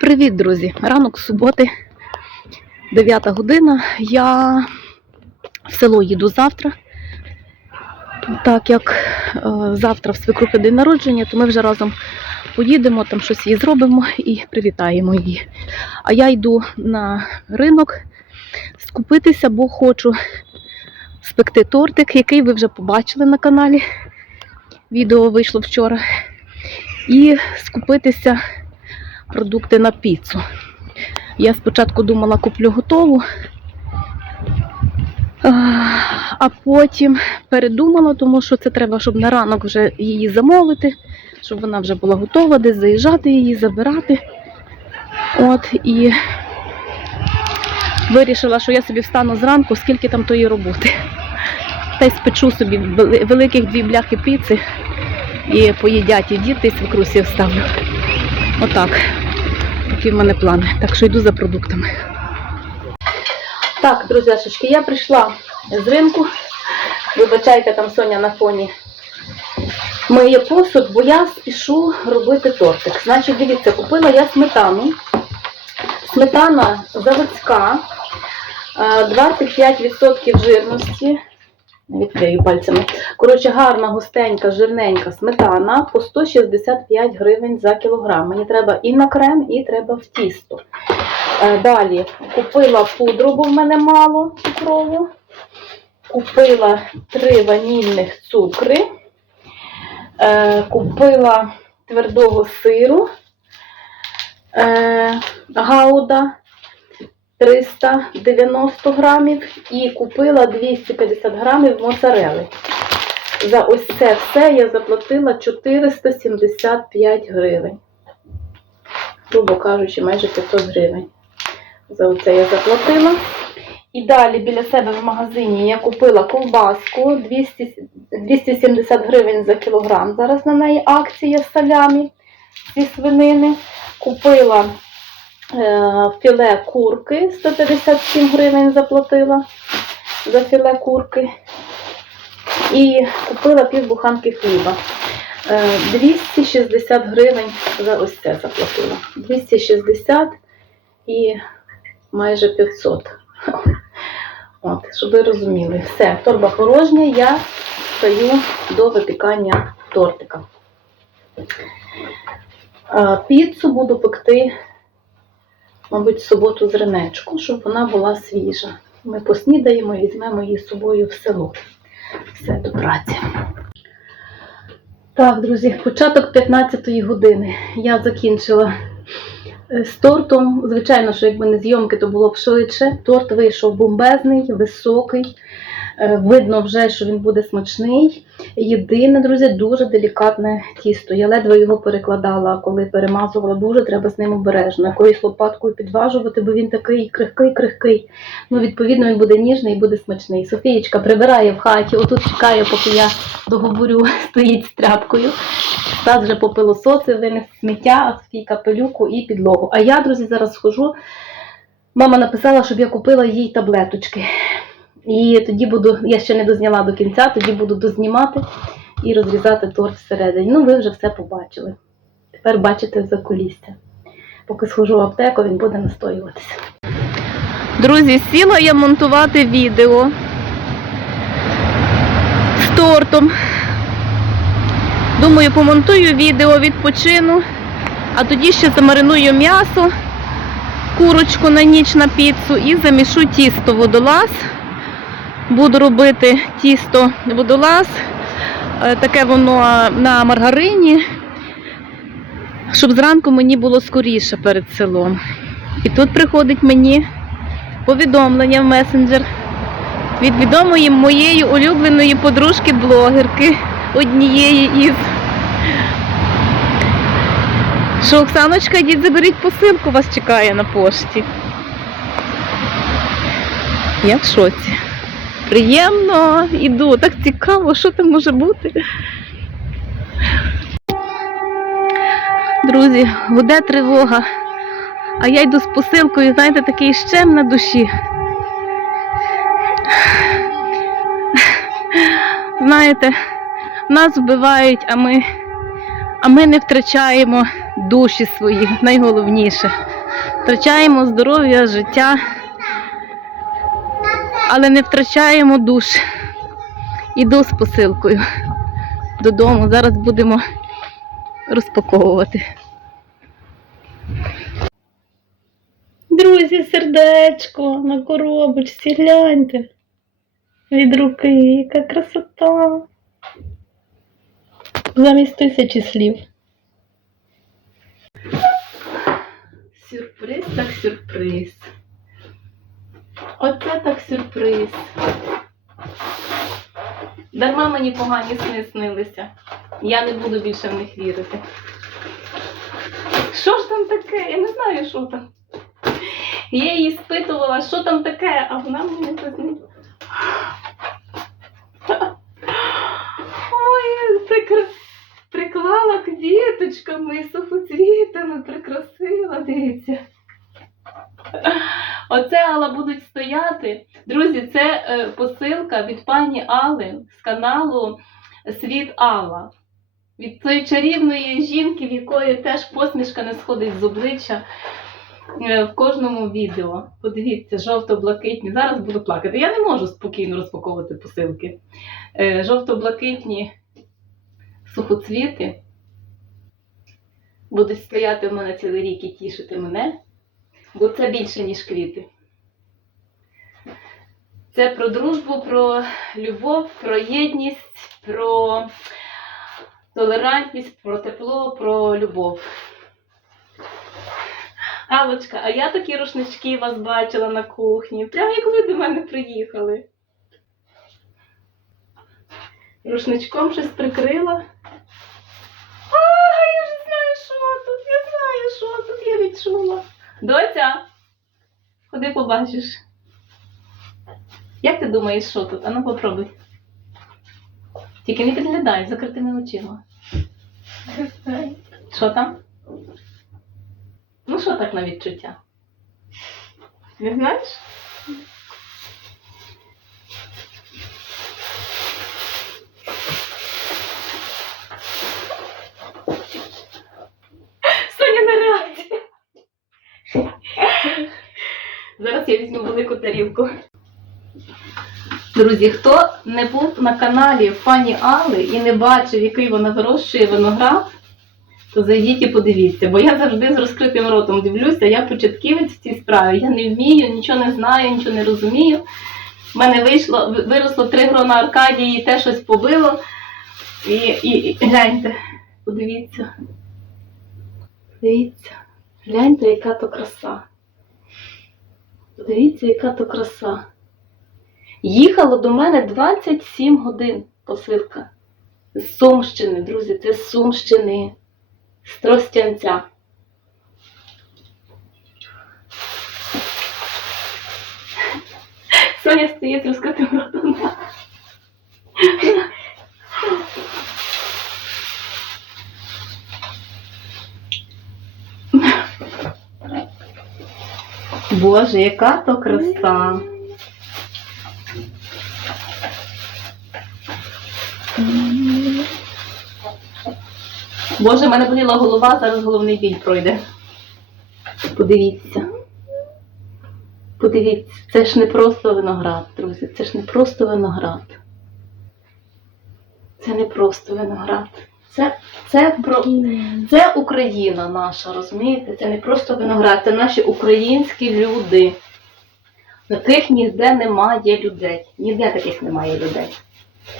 Привіт, друзі! Ранок суботи, 9 година. Я в село їду завтра. Так як е, завтра в свекрухи день народження, то ми вже разом поїдемо, там щось їй зробимо і привітаємо її. А я йду на ринок скупитися, бо хочу спекти тортик, який ви вже побачили на каналі. Відео вийшло вчора. І скупитися продукти на піцу. Я спочатку думала, куплю готову, а, потім передумала, тому що це треба, щоб на ранок вже її замовити, щоб вона вже була готова, десь заїжджати її, забирати. От і вирішила, що я собі встану зранку, скільки там тої роботи. Та й спечу собі великих дві бляхи піци і поїдять і діти, і свекрусі вставлю. Отак. Такі в мене плани. Так що йду за продуктами. Так, друзяшечки, я прийшла з ринку. Вибачайте, там Соня на фоні миє посуд, бо я спішу робити тортик. Значить, дивіться, купила я сметану. Сметана заводська, е, 25% жирності. Відкрию пальцями. Коротше, гарна, густенька, жирненька сметана по 165 гривень за кілограм. Мені треба і на крем, і треба в тісто. Е, Далі купила пудру, бо в мене мало цукрову. Купила три ванільних цукри. Е, Купила твердого сиру. Е, Гауда 390 грамів і купила 250 грамів моцарели. За ось це все я заплатила 475 гривень. Грубо кажучи, майже 500 гривень. За оце я заплатила. І далі біля себе в магазині я купила ковбаску 200, 270 гривень за кілограм. Зараз на неї акція салямі зі свинини. Купила філе курки 157 гривень заплатила за філе курки. І купила півбуханки хліба. Е, 260 гривень за ось це заплатила. 260 і майже 500. От, щоб ви розуміли. Все, торба порожня, я стою до випікання тортика. Е, Піцу буду пекти мабуть, в суботу з ренечку, щоб вона була свіжа. Ми поснідаємо і візьмемо її з собою в село. Все до праці. Так, друзі, початок 15-ї години. Я закінчила е, з тортом. Звичайно, що якби не зйомки, то було б швидше. Торт вийшов бомбезний, високий. Е, Видно вже, що він буде смачний. Єдине, друзі, дуже делікатне тісто. Я ледве його перекладала, коли перемазувала. Дуже треба з ним обережно. Якоюсь лопаткою підважувати, бо він такий крихкий, крихкий. Ну, відповідно, він буде ніжний і буде смачний. Софієчка прибирає в хаті, отут чекає, поки я договорю, стоїть з тряпкою. Стас вже попилососив, винес сміття, а Софійка пилюку і підлогу. А я, друзі, зараз схожу. Мама написала, щоб я купила їй таблеточки. І тоді буду, я ще не дозняла до кінця, тоді буду дознімати і розрізати торт всередині. Ну, ви вже все побачили. Тепер бачите за кулісся. Поки схожу в аптеку, він буде настоюватися. Друзі, сіла я монтувати відео з тортом. Думаю, помонтую відео, відпочину, а тоді ще замариную м'ясо, курочку на ніч на піцу і замішу тісто водолаз. Буду робити тісто водолаз, е, таке воно на маргарині, щоб зранку мені було скоріше перед селом. І тут приходить мені повідомлення в месенджер від відомої моєї улюбленої подружки-блогерки, однієї із. Що Оксаночка, йдіть заберіть посилку, вас чекає на пошті. Я в шоці. Приємно, іду, так цікаво, що там може бути. Друзі, гуде тривога, а я йду з посилкою, знаєте, такий щем на душі. Знаєте, нас вбивають, а ми А ми не втрачаємо душі свої, найголовніше. Втрачаємо здоров'я, життя, але не втрачаємо душ. Іду з посилкою додому. Зараз будемо розпаковувати. Друзі, сердечко на коробочці, гляньте. Від руки, яка красота. Замість тисячі слів. Сюрприз так сюрприз. Оце так сюрприз. Дарма мені погані сни снилися. Я не буду більше в них вірити. Що ж там таке? Я не знаю, що там. Я її спитувала, що там таке, а вона мені познала. Ой, прикр... приклала квіточками, сухоцвітами, прикрасила, дивіться. Оце Алла будуть стояти. Друзі, це е, посилка від пані Алли з каналу Світ Алла. Від цієї чарівної жінки, в якої теж посмішка не сходить з обличчя е, в кожному відео. Подивіться, жовто-блакитні. Зараз буду плакати. Я не можу спокійно розпаковувати посилки. Е, Жовто-блакитні сухоцвіти будуть стояти в мене цілий рік і тішити мене, бо це більше, ніж квіти. Це про дружбу, про любов, про єдність, про толерантність, про тепло, про любов. Алочка, а я такі рушнички вас бачила на кухні. Прямо як ви до мене приїхали. Рушничком щось прикрила. А, я вже знаю, що тут. Я знаю, що тут я відчула. Доця, ходи побачиш. Як ти думаєш, що тут? Ану попробуй. Тільки не підглядай закритими очима. Що там? Ну, що так на відчуття? Не знаєш? Соня на реакція. Зараз я візьму велику тарілку. Друзі, хто не був на каналі пані Алли і не бачив, який вона вирощує виноград, то зайдіть і подивіться. Бо я завжди з розкритим ротом дивлюся, я початківець в цій справі. Я не вмію, нічого не знаю, нічого не розумію. У мене вийшло, ви- виросло три грона Аркадії, те щось побило. І, і, і гляньте, подивіться. Подивіться, гляньте, яка то краса. Подивіться, яка то краса. Їхало до мене 27 годин посилка. З Сумщини, друзі, це з Сумщини, з Тростянця. Соня стоїть з розкритим ротом. Боже, яка то краса. Боже, в мене боліла голова, зараз головний біль пройде. Подивіться. Подивіться, це ж не просто виноград, друзі, це ж не просто виноград. Це не просто виноград. Це, це, це Україна наша, розумієте? Це не просто виноград, це наші українські люди. Таких ніде немає людей. Ніде таких немає людей. Це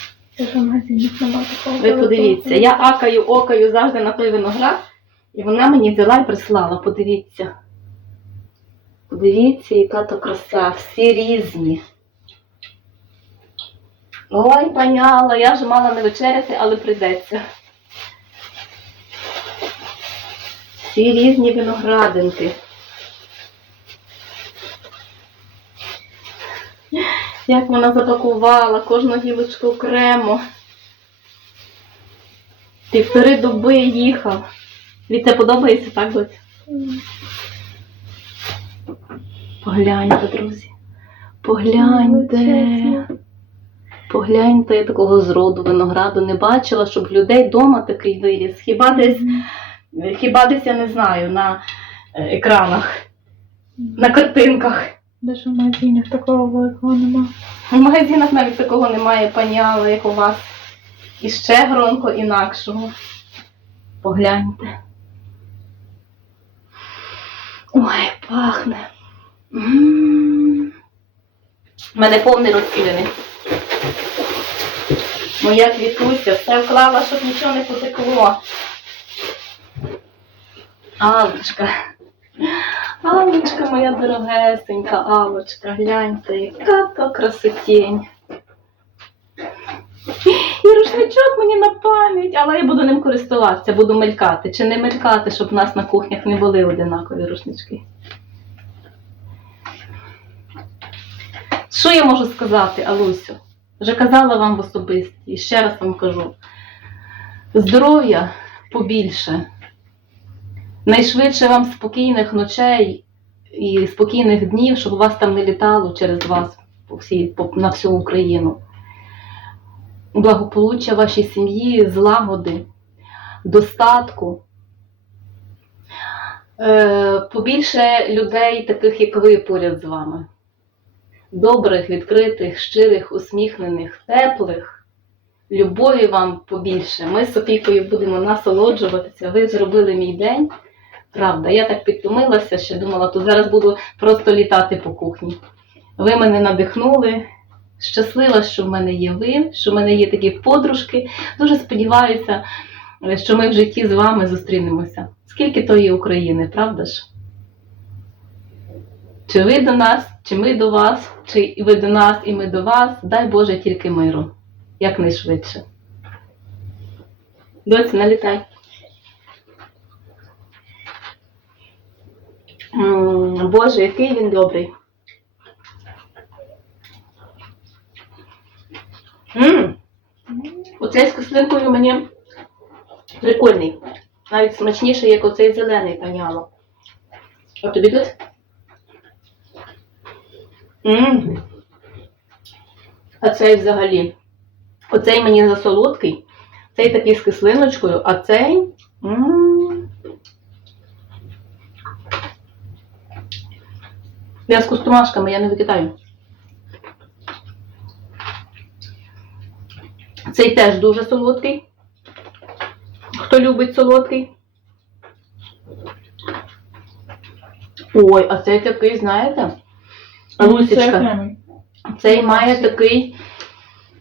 ж Ви подивіться, я акаю, окаю завжди на той виноград, і вона мені взяла і прислала. Подивіться. Подивіться, яка то краса, всі різні. Ой, пані Алла, я вже мала не вечеряти, але прийдеться. Всі різні виноградинки. Як вона запакувала кожну гілочку окремо. Півтори доби їхав. Тобі це подобається, так, Доць? Погляньте, друзі. Погляньте. Погляньте, я такого зроду винограду не бачила, щоб людей вдома такий виріс. Хіба десь, хіба десь я не знаю, на е, екранах, на картинках. Даже в магазинах такого великого нема. В магазинах навіть такого немає паніала, як у вас. І ще гронко інакшого. Погляньте. Ой, пахне. У мене повний розцілений. Моя квітуся, все вклала, щоб нічого не потекло. Алочка. Алочка моя дорогесенька, Алочка, гляньте, яка то красотень. І рушничок мені на пам'ять, але я буду ним користуватися, буду мелькати. Чи не мелькати, щоб в нас на кухнях не були одинакові рушнички. Що я можу сказати, Алусю? Вже казала вам в особисті, і ще раз вам кажу. Здоров'я побільше. Найшвидше вам спокійних ночей і спокійних днів, щоб вас там не літало через вас по всій, по, на всю Україну. Благополуччя вашій сім'ї, злагоди, достатку. Е, побільше людей, таких як ви, поряд з вами. Добрих, відкритих, щирих, усміхнених, теплих. Любові вам побільше. Ми з Софійкою будемо насолоджуватися. Ви зробили мій день. Правда, я так підтомилася, що думала, то зараз буду просто літати по кухні. Ви мене надихнули. Щаслива, що в мене є ви, що в мене є такі подружки. Дуже сподіваюся, що ми в житті з вами зустрінемося. Скільки то є України, правда ж? Чи ви до нас, чи ми до вас, чи ви до нас і ми до вас, дай Боже тільки миру, якнайшвидше. Доці, налітай. Боже, який він добрий. М, Оцей з кислинкою мені прикольний. Навіть смачніший, як оцей зелений паняло. А тобі тут? М. А цей взагалі. Оцей мені засолодкий, цей такий з кислиночкою, а цей. м. Я з кустомашками, я не викидаю. Цей теж дуже солодкий. Хто любить солодкий? Ой, а цей такий, знаєте? Лусічка. Цей має такий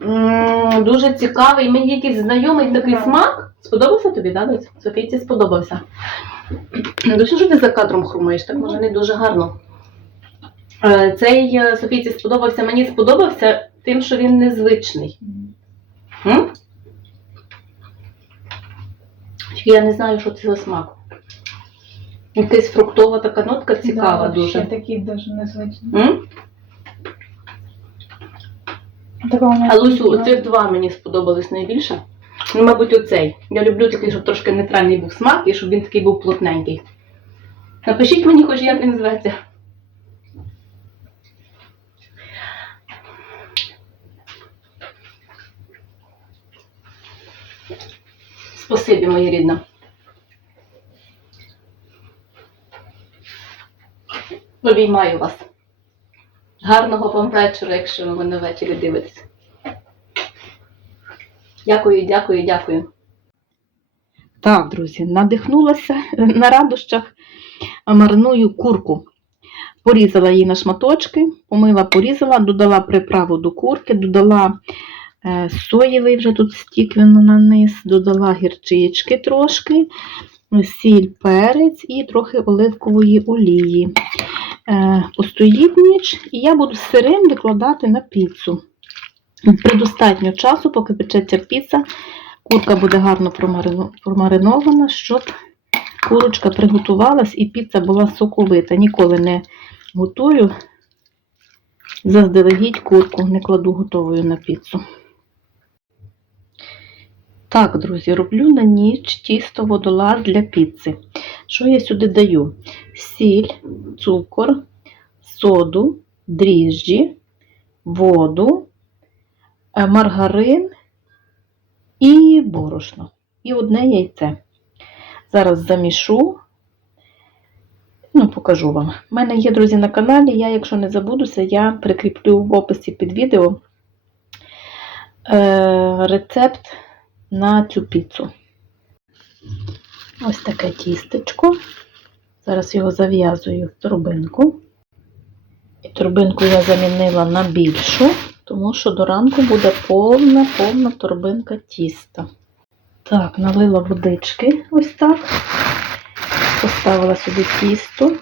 м, дуже цікавий, мені якийсь знайомий такий смак. Сподобався тобі, да? Софійці сподобався. Ну, що ти за кадром хрумаєш? Так може не дуже гарно. Е, Цей е, Софійці сподобався, мені сподобався тим, що він незвичний. М? Я не знаю, що це за смак. Якась фруктова така нотка цікава Да, дуже. Ще такі дуже незвичні. М? А Лусю, оцих два мені сподобались найбільше. Ну, мабуть, оцей. Я люблю такий, щоб трошки нейтральний був смак і щоб він такий був плотненький. Напишіть мені, хоч як він зветься. Спасибі, моя рідна. Обіймаю вас. Гарного вам вечора, якщо ви мене ввечері дивитесь. Дякую, дякую, дякую. Так, друзі, надихнулася на радощах, мариную курку. Порізала її на шматочки, помила, порізала, додала приправу до курки, додала соєвий, вже тут стік він на низ, додала гірчички трошки, сіль, перець і трохи оливкової олії. Е, Постоїть ніч, і я буду сирим викладати на піцу. Предостатньо часу, поки печеться піца, курка буде гарно промаринована, щоб курочка приготувалась і піца була соковита. Ніколи не готую заздалегідь курку, не кладу готовою на піцу. Так, друзі, роблю на ніч тісто водолаз для піци. Що я сюди даю? Сіль, цукор, соду, дріжджі, воду, е, маргарин і борошно. І одне яйце. Зараз замішу. Ну, покажу вам. У мене є, друзі, на каналі. Я, якщо не забудуся, я прикріплю в описі під відео е, рецепт на цю піцу. Ось таке тістечко. Зараз його зав'язую в торбинку. І торбинку я замінила на більшу, тому що до ранку буде повна, повна торбинка тіста. Так, налила водички ось так. Поставила сюди тісто.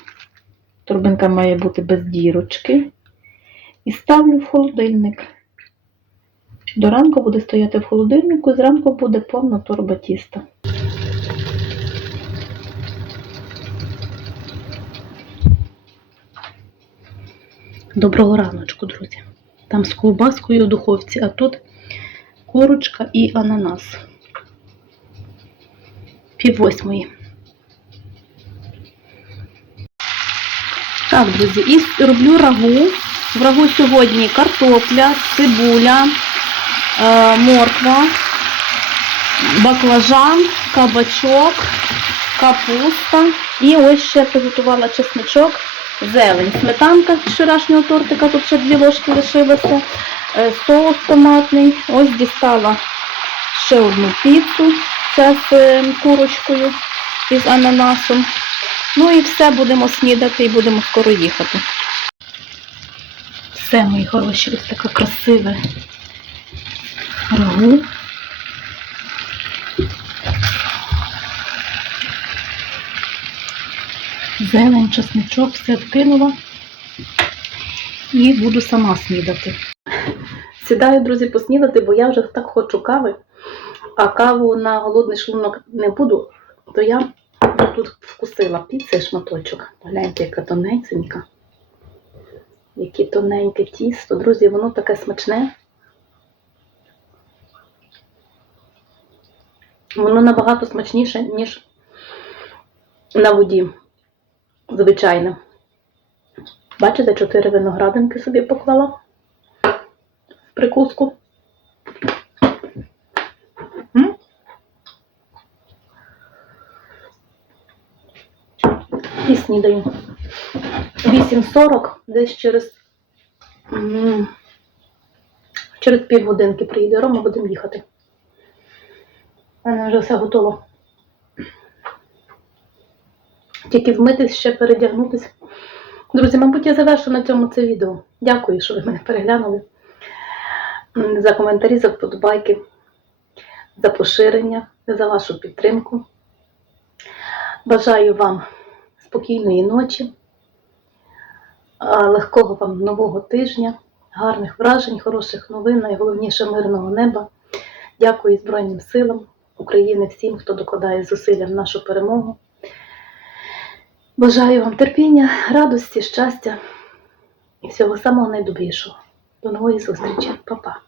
Торбинка має бути без дірочки. І ставлю в холодильник. До ранку буде стояти в холодильнику, зранку буде повна торба тіста. Доброго раночку, друзі. Там з ковбаскою в духовці, а тут курочка і ананас. Пів восьмої. Так, друзі, і роблю рагу. В рагу сьогодні картопля, цибуля, морква, баклажан, кабачок, капуста. І ось ще приготувала чесничок, зелень. Сметанка з вчорашнього тортика, тут ще дві ложки лишилося. Е, Соус томатний. Ось дістала ще одну піцу. Це з е, курочкою і з ананасом. Ну і все, будемо снідати і будемо скоро їхати. Все, мої хороші, ось таке красиве рагу. Зелень, чесничок, все вкинула і буду сама снідати. Сідаю, друзі, поснідати, бо я вже так хочу кави, а каву на голодний шлунок не буду, то я тут вкусила піци шматочок. Гляньте, яка тоненька. Яке тоненьке тісто. Друзі, воно таке смачне. Воно набагато смачніше, ніж на воді. Звичайно. Бачите, чотири виноградинки собі поклала в прикуску. І снідаю. 8.40, десь через, через півгодинки приїде Рома, будемо їхати. У мене вже все готово. Тільки вмитись, ще передягнутися. Друзі, мабуть, я завершу на цьому це відео. Дякую, що ви мене переглянули. За коментарі, за вподобайки, за поширення, за вашу підтримку. Бажаю вам спокійної ночі, легкого вам нового тижня, гарних вражень, хороших новин, найголовніше мирного неба. Дякую Збройним силам України, всім, хто докладає зусилля в нашу перемогу. Бажаю вам терпіння, радості, щастя і всього самого найдобрішого. До нової зустрічі, Па-па.